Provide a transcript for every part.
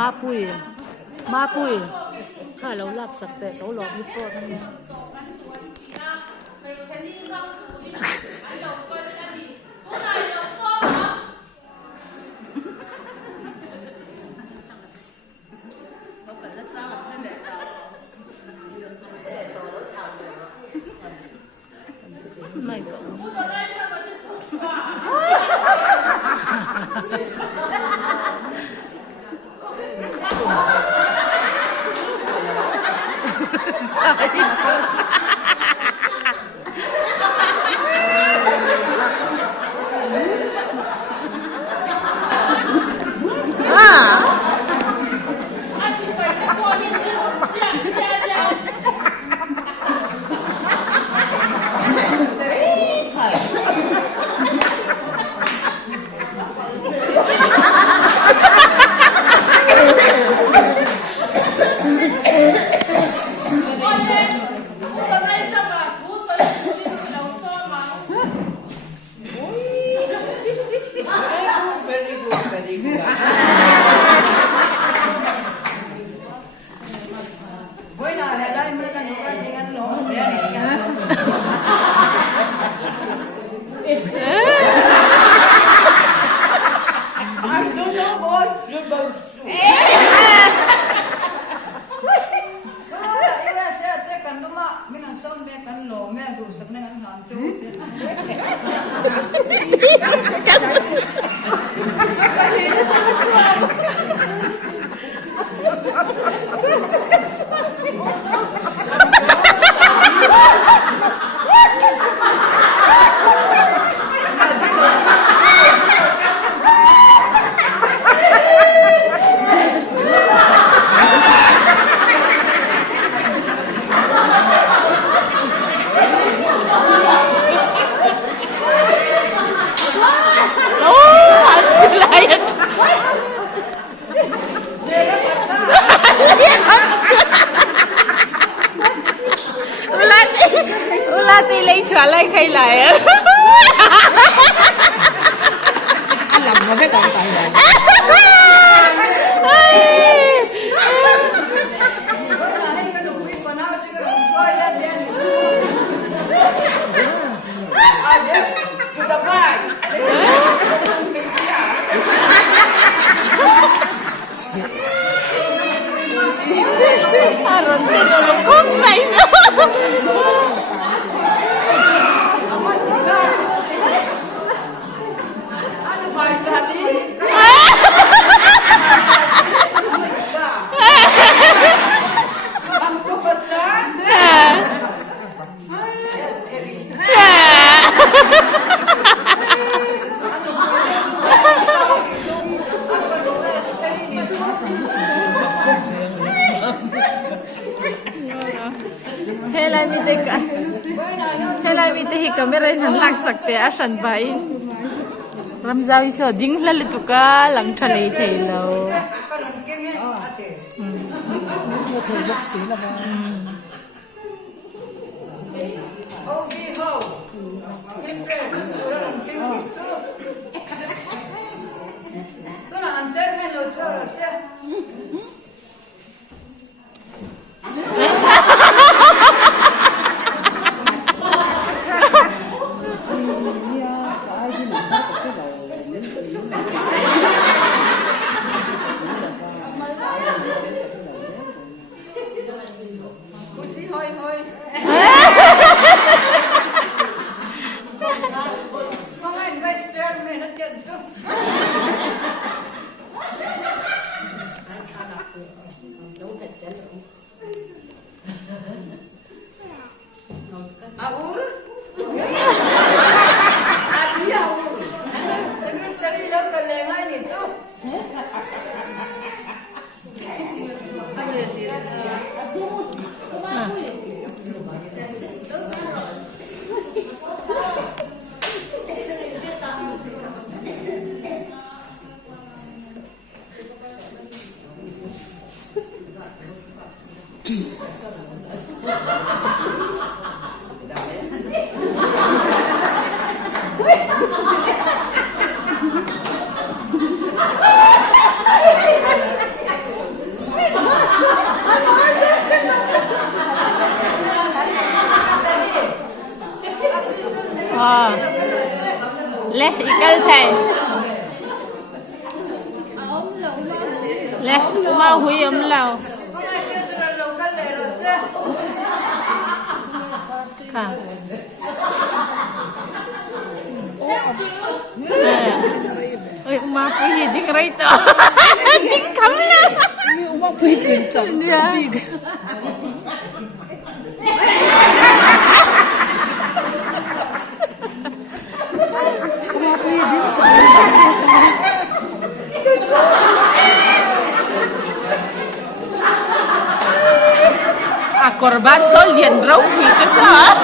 ma pui kha lo lak sak te lo lo mi fo kan ne my god Ulati lấy chua lại khai lại á. Anh làm một cái động tác này. Không phải sao? Helai mi te hi camera han lak sakte a san bai ramzawi so ding hlal tuka lang thalei theilo Thầy bác sĩ là Le, ikal thầy. Le, mau hui lâu. Ka. Ôi, ma hui gì chứ cái đó. Chính cắm lên. Ini uang pipin jam big. Uang pipin jam À, korban số liền râu quỷ sao sao?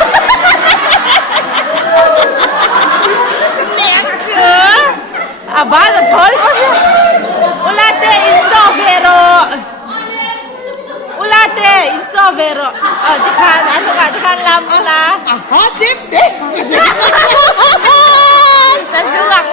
Mẹ chưa? À, ba là thôi quá chứ. Ulate iso vero. Ulate iso vero. Dikan, ano ka? Dikan lam ula. Ah, tip deh. Sa suwak.